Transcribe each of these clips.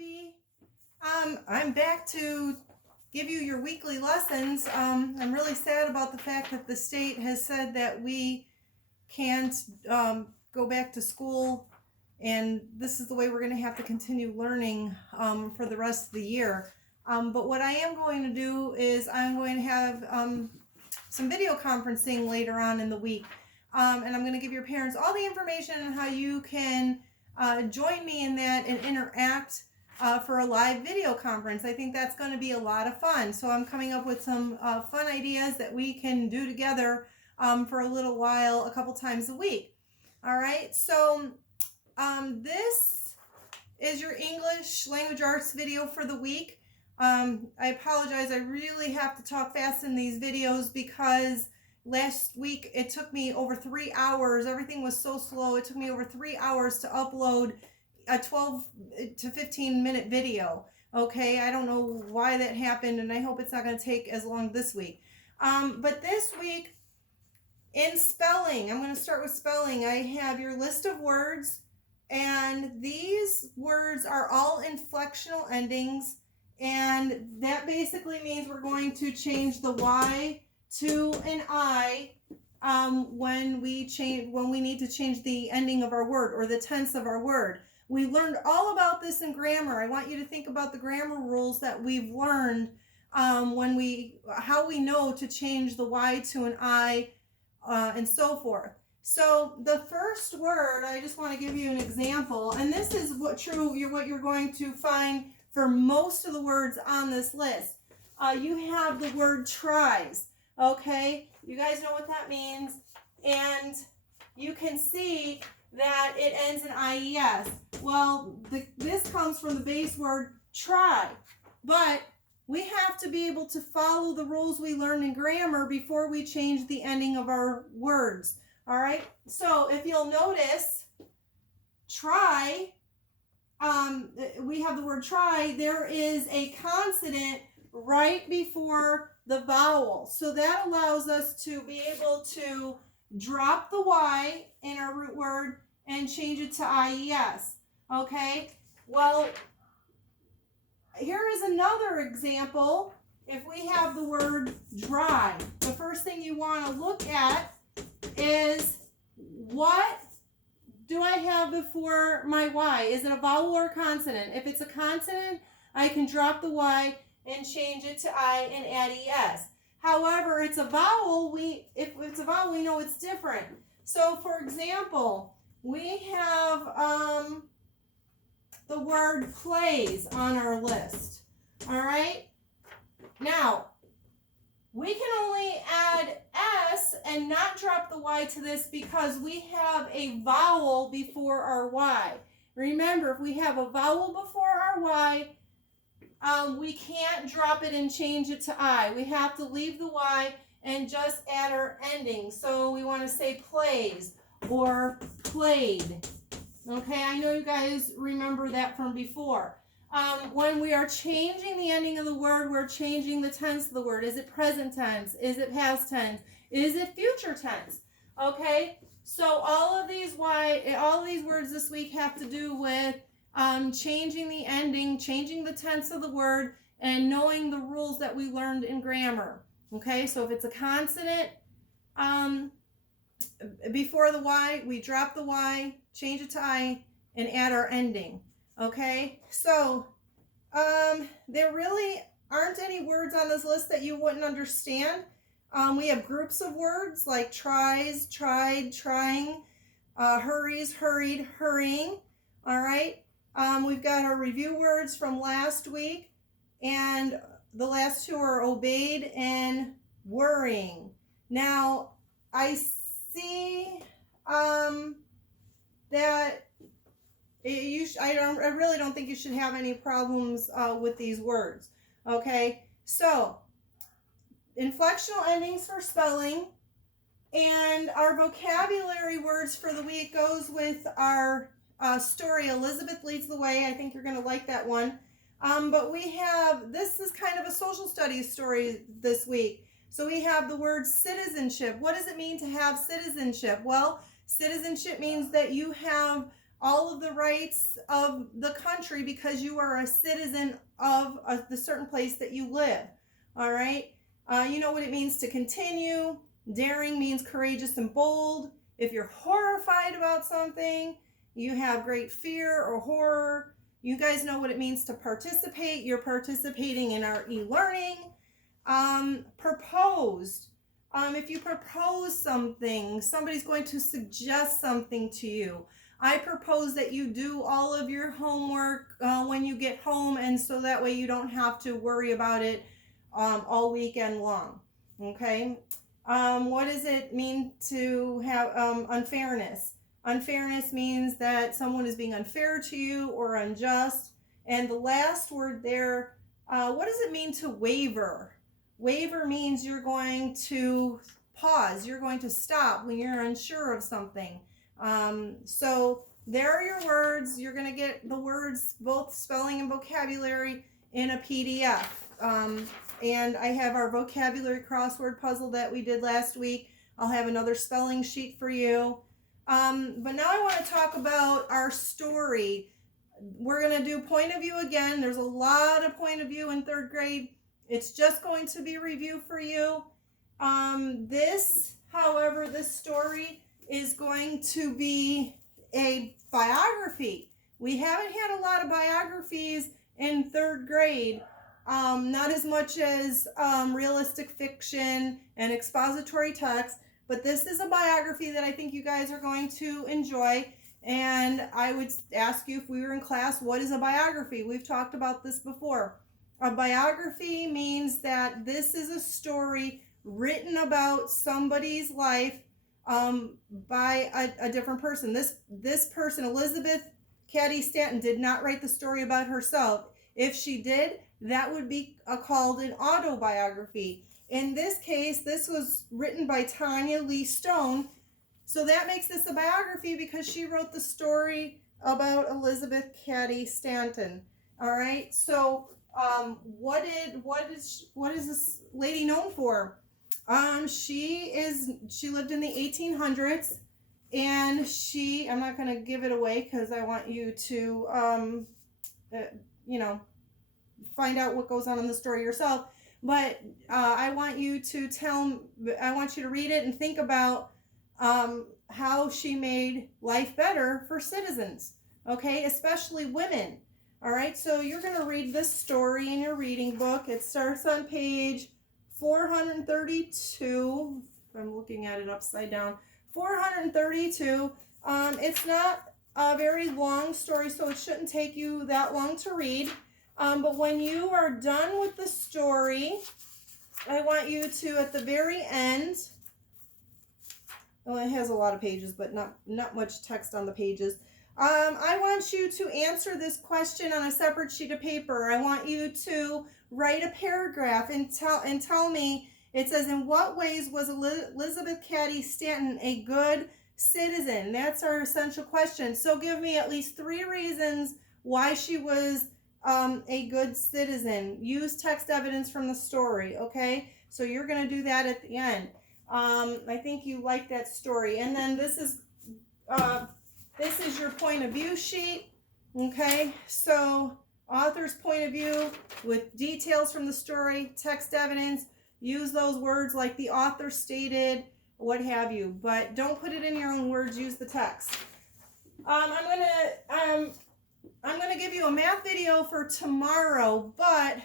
baby. I'm back to give you your weekly lessons. I'm really sad about the fact that the state has said that we can't go back to school, and this is the way we're going to have to continue learning for the rest of the year. But what I am going to do is I'm going to have some video conferencing later on in the week, and I'm going to give your parents all the information on how you can join me in that and interact for a live video conference. I think that's going to be a lot of fun. So I'm coming up with some fun ideas that we can do together for a little while, a couple times a week. All right, so this is your English language arts video for the week. I apologize, I really have to talk fast in these videos because last week it took me over 3 hours. Everything was so slow. It took me over 3 hours to upload a 12 to 15 minute video. Okay, I don't know why that happened, and I hope it's not going to take as long this week. But this week in spelling, I'm going to start with spelling. I have your list of words, and these words are all inflectional endings, and that basically means we're going to change the Y to an I when we need to change the ending of our word or the tense of our word. We learned all about this in grammar. I want you to think about the grammar rules that we've learned how we know to change the Y to an I and so forth. So the first word, I just want to give you an example, and this is what you're going to find for most of the words on this list. You have the word tries. Okay, you guys know what that means, and you can see that it ends in IES. Well, this comes from the base word try, but we have to be able to follow the rules we learned in grammar before we change the ending of our words. All right, so if you'll notice, try, we have the word try, there is a consonant right before the vowel. So that allows us to be able to drop the Y in our root word and change it to IES. Okay, well, here is another example. If we have the word dry, the first thing you want to look at is, what do I have before my Y? Is it a vowel or a consonant? If it's a consonant, I can drop the Y and change it to I and add ES. However, it's a vowel, if it's a vowel, we know it's different. So for example, we have the word plays on our list. All right? Now, we can only add S and not drop the Y to this because we have a vowel before our Y. Remember, if we have a vowel before our Y, we can't drop it and change it to I. We have to leave the Y and just add our ending. So we want to say plays or played. Okay, I know you guys remember that from before. When we are changing the ending of the word, we're changing the tense of the word. Is it present tense? Is it past tense? Is it future tense? Okay, so all of these words this week have to do with changing the ending, changing the tense of the word, and knowing the rules that we learned in grammar. Okay, so if it's a consonant before the Y, we drop the Y, change it to I, and add our ending. Okay, so there really aren't any words on this list that you wouldn't understand. We have groups of words like tries, tried, trying, hurries, hurried, hurrying. All right. We've got our review words from last week, and the last two are obeyed and worrying. Now, I see that I really don't think you should have any problems with these words. Okay, so inflectional endings for spelling, and our vocabulary words for the week goes with our story, Elizabeth Leads the Way. I think you're going to like that one. But this is kind of a social studies story this week. So we have the word citizenship. What does it mean to have citizenship? Well, citizenship means that you have all of the rights of the country because you are a citizen of the certain place that you live. All right. You know what it means to continue. Daring means courageous and bold. If you're horrified about something, you have great fear or horror. You guys know what it means to participate. You're participating in our e-learning. Proposed. If you propose something, somebody's going to suggest something to you. I propose that you do all of your homework when you get home, and so that way you don't have to worry about it all weekend long. Okay? What does it mean to have unfairness? Unfairness means that someone is being unfair to you or unjust. And the last word there, what does it mean to waver? Waver means you're going to pause. You're going to stop when you're unsure of something. So there are your words. You're going to get the words, both spelling and vocabulary, in a PDF. And I have our vocabulary crossword puzzle that we did last week. I'll have another spelling sheet for you. But now I want to talk about our story. We're going to do point of view again. There's a lot of point of view in third grade. It's just going to be review for you. This story is going to be a biography. We haven't had a lot of biographies in third grade. Not as much as realistic fiction and expository text, but this is a biography that I think you guys are going to enjoy. And I would ask you, if we were in class, what is a biography? We've talked about this before. A biography means that this is a story written about somebody's life by a different person. This person, Elizabeth Cady Stanton, did not write the story about herself. If she did, that would be called an autobiography. In this case, this was written by Tanya Lee Stone. So that makes this a biography because she wrote the story about Elizabeth Cady Stanton. All right. So what is this lady known for? She lived in the 1800s, and I'm not going to give it away because I want you to find out what goes on in the story yourself. But I want you to read it and think about how she made life better for citizens, okay, especially women. All right, so you're going to read this story in your reading book. It starts on page 432. I'm looking at it upside down. 432. It's not a very long story, so it shouldn't take you that long to read. But when you are done with the story, I want you to, at the very end, well, it has a lot of pages, but not much text on the pages. I want you to answer this question on a separate sheet of paper. I want you to write a paragraph and tell me, it says, in what ways was Elizabeth Cady Stanton a good citizen? That's our essential question. So give me at least 3 reasons why she was a good citizen. Use text evidence from the story, okay? So you're going to do that at the end. I think you like that story. And then this is your point of view sheet, okay? So author's point of view with details from the story, text evidence. Use those words like the author stated, what have you. But don't put it in your own words. Use the text. I'm gonna give you a math video for tomorrow, but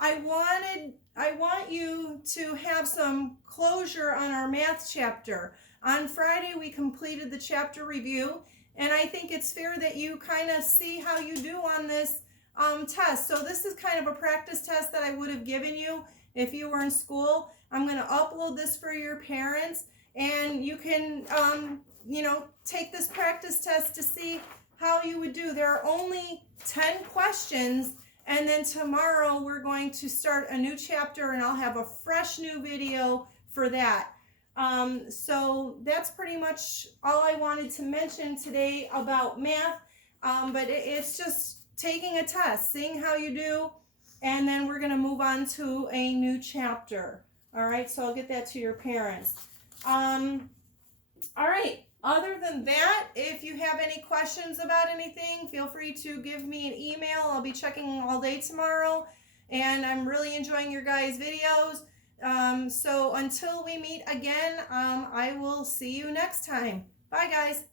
I want you to have some closure on our math chapter. On Friday, we completed the chapter review, and I think it's fair that you kind of see how you do on this test. So this is kind of a practice test that I would have given you if you were in school. I'm going to upload this for your parents, and you can, take this practice test to see how you would do. There are only 10 questions, and then tomorrow we're going to start a new chapter, and I'll have a fresh new video for that. So that's pretty much all I wanted to mention today about math. But it's just taking a test, seeing how you do, and then we're going to move on to a new chapter. All right, so I'll get that to your parents. All right, Other than that, if you have any questions about anything, feel free to give me an email. I'll be checking all day tomorrow, and I'm really enjoying your guys' videos. So until we meet again, I will see you next time. Bye, guys.